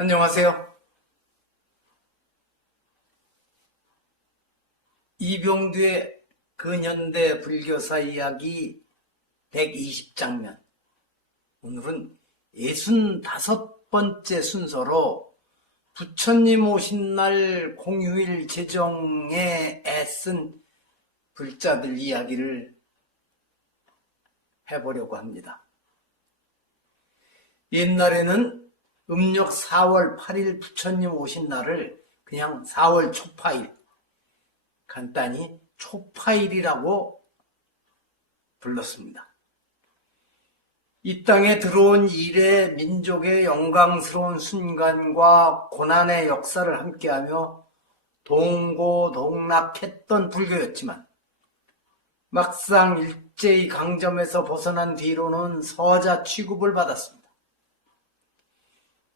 안녕하세요. 이병두의 근현대 불교사 이야기 120장면. 오늘은 65번째 순서로 부처님 오신 날 공휴일 제정에 애쓴 불자들 이야기를 해보려고 합니다. 옛날에는 음력 4월 8일 부처님 오신 날을 그냥 4월 초파일, 간단히 초파일이라고 불렀습니다. 이 땅에 들어온 이래 민족의 영광스러운 순간과 고난의 역사를 함께하며 동고동락했던 불교였지만 막상 일제히 강점에서 벗어난 뒤로는 서자 취급을 받았습니다.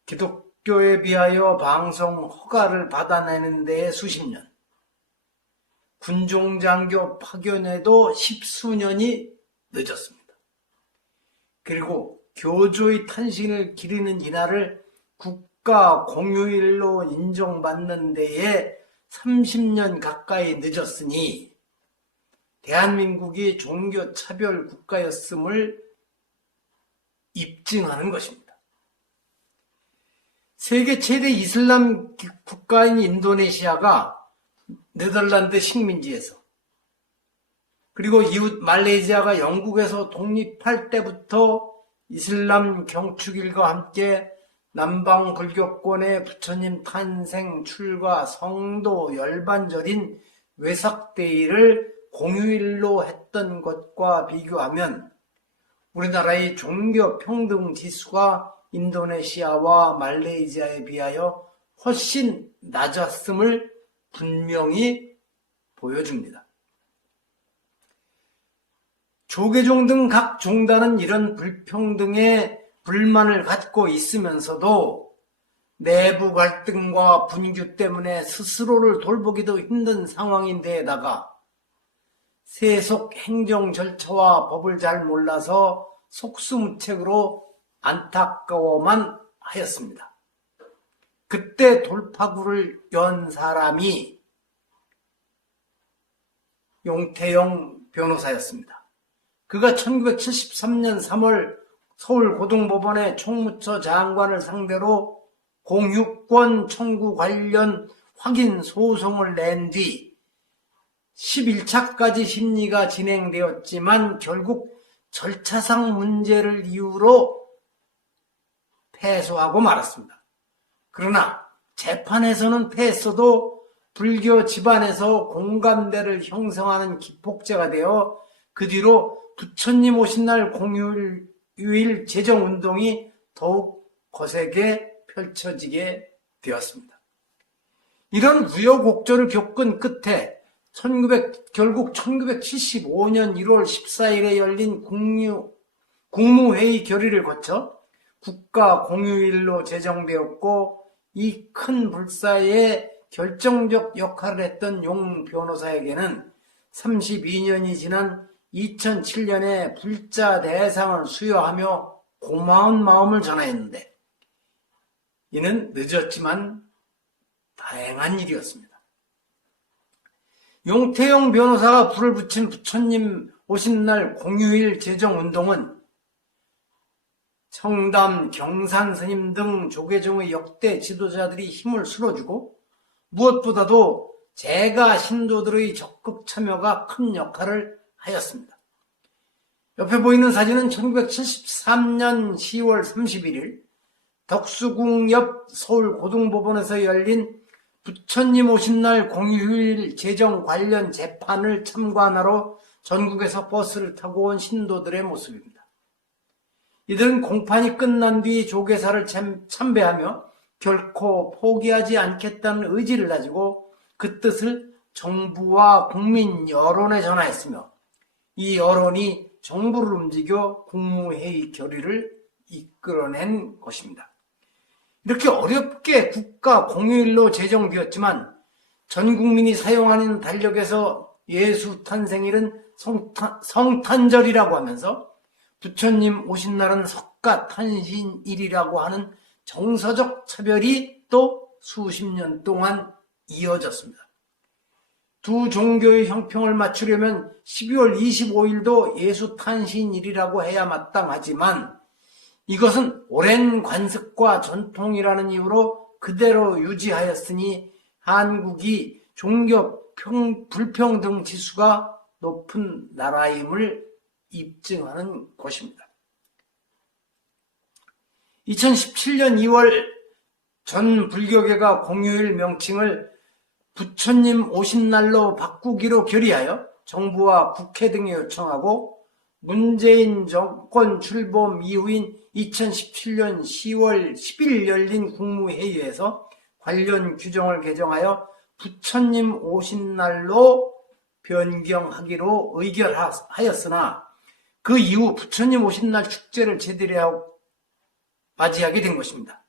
기독교에 비하여 방송 허가를 받아내는 데에 수십 년, 군종장교 파견에도 십수년이 늦었습니다. 그리고 교조의 탄신을 기리는 이날을 국가 공휴일로 인정받는 데에 30년 가까이 늦었으니 대한민국이 종교차별 국가였음을 입증하는 것입니다. 세계 최대 이슬람 국가인 인도네시아가 네덜란드 식민지에서, 그리고 이웃 말레이시아가 영국에서 독립할 때부터 이슬람 경축일과 함께 남방 불교권의 부처님 탄생 출가 성도 열반절인 외삭데이를 공휴일로 했던 것과 비교하면 우리나라의 종교 평등 지수가 인도네시아와 말레이시아에 비하여 훨씬 낮았음을 분명히 보여줍니다. 조계종 등 각 종단은 이런 불평등에 불만을 갖고 있으면서도 내부 갈등과 분규 때문에 스스로를 돌보기도 힘든 상황인데다가 세속 행정 절차와 법을 잘 몰라서 속수무책으로 안타까워만 하였습니다. 그때 돌파구를 연 사람이 용태영 변호사였습니다. 그가 1973년 3월 서울고등법원의 총무처 장관을 상대로 공유권 청구 관련 확인 소송을 낸 뒤 11차까지 심리가 진행되었지만 결국 절차상 문제를 이유로 패소하고 말았습니다. 그러나 재판에서는 패했어도 불교 집안에서 공감대를 형성하는 기폭제가 되어 그 뒤로 부처님 오신 날 공휴일 제정운동이 더욱 거세게 펼쳐지게 되었습니다. 이런 우여곡절을 겪은 끝에 결국 1975년 1월 14일에 열린 국무회의 결의를 거쳐 국가 공휴일로 제정되었고, 이 큰 불사에 결정적 역할을 했던 용 변호사에게는 32년이 지난 2007년에 불자 대상을 수여하며 고마운 마음을 전하였는데, 이는 늦었지만 다행한 일이었습니다. 용태영 변호사가 불을 붙인 부처님 오신 날 공휴일 제정운동은 청담, 경산 스님 등 조계종의 역대 지도자들이 힘을 실어주고, 무엇보다도 재가 신도들의 적극 참여가 큰 역할을 하였습니다. 옆에 보이는 사진은 1973년 10월 31일 덕수궁 옆 서울고등법원에서 열린 부처님 오신 날 공휴일 제정 관련 재판을 참관하러 전국에서 버스를 타고 온 신도들의 모습입니다. 이들은 공판이 끝난 뒤 조계사를 참배하며 결코 포기하지 않겠다는 의지를 가지고 그 뜻을 정부와 국민 여론에 전하였으며, 이 여론이 정부를 움직여 국무회의 결의를 이끌어낸 것입니다. 이렇게 어렵게 국가 공휴일로 제정되었지만 전 국민이 사용하는 달력에서 예수 탄생일은 성탄절이라고 하면서 부처님 오신 날은 석가탄신일이라고 하는 정서적 차별이 또 수십 년 동안 이어졌습니다. 두 종교의 형평을 맞추려면 12월 25일도 예수 탄신일이라고 해야 마땅하지만 이것은 오랜 관습과 전통이라는 이유로 그대로 유지하였으니 한국이 종교 불평등 지수가 높은 나라임을 입증하는 것입니다. 2017년 2월 전 불교계가 공휴일 명칭을 부처님 오신 날로 바꾸기로 결의하여 정부와 국회 등에 요청하고 문재인 정권 출범 이후인 2017년 10월 10일 열린 국무회의에서 관련 규정을 개정하여 부처님 오신 날로 변경하기로 의결하였으나 그 이후 부처님 오신 날 축제를 제대로 맞이하게 된 것입니다.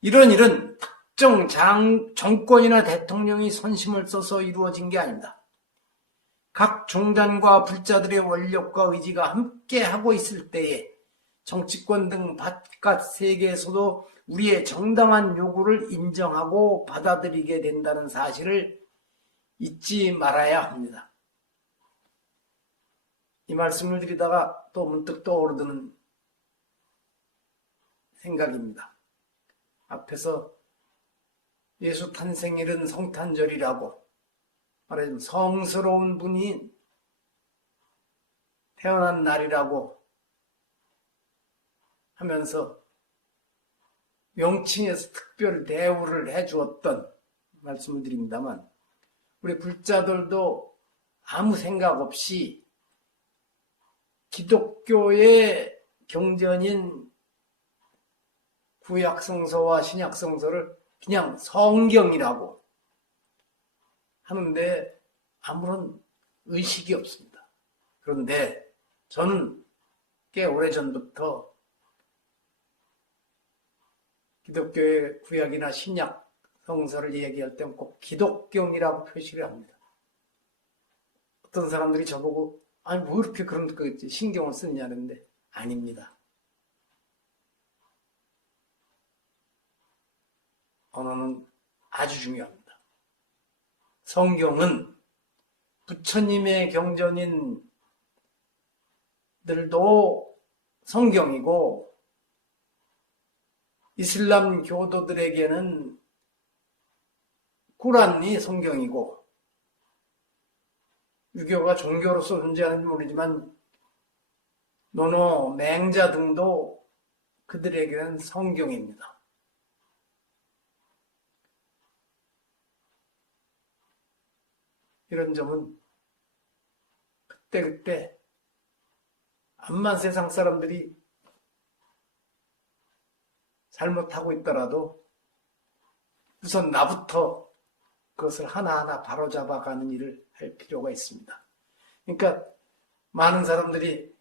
이런 일은 특정 정권이나 대통령이 선심을 써서 이루어진 게 아닙니다. 각 종단과 불자들의 원력과 의지가 함께하고 있을 때에 정치권 등 바깥 세계에서도 우리의 정당한 요구를 인정하고 받아들이게 된다는 사실을 잊지 말아야 합니다. 이 말씀을 드리다가 또 문득 떠오르는 생각입니다. 앞에서 예수 탄생일은 성탄절이라고 말하자면 성스러운 분이 태어난 날이라고 하면서 명칭에서 특별 대우를 해주었던 말씀을 드립니다만 우리 불자들도 아무 생각 없이 기독교의 경전인 구약성서와 신약성서를 그냥 성경이라고 하는데 아무런 의식이 없습니다. 그런데 저는 꽤 오래전부터 기독교의 구약이나 신약 성서를 얘기할 때는 꼭 기독경이라고 표시를 합니다. 어떤 사람들이 저보고 아니 뭐 이렇게 그런 신경을 쓰느냐는데 아닙니다. 언어는 아주 중요합니다. 성경은 부처님의 경전인들도 성경이고 이슬람 교도들에게는 꾸란이 성경이고 유교가 종교로서 존재하는지 모르지만 노노, 맹자 등도 그들에게는 성경입니다. 이런 점은 그때그때 암만 세상 사람들이 잘못하고 있더라도 우선 나부터 그것을 하나하나 바로잡아가는 일을 할 필요가 있습니다. 그러니까 많은 사람들이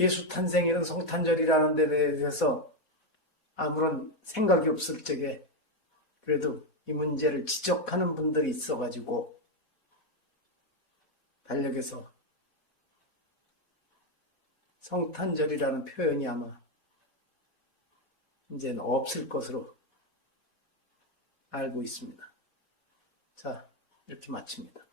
예수 탄생일은 성탄절이라는 데 대해서 아무런 생각이 없을 적에 그래도 이 문제를 지적하는 분들이 있어가지고 달력에서 성탄절이라는 표현이 아마 이제는 없을 것으로 알고 있습니다. 자, 이렇게 마칩니다.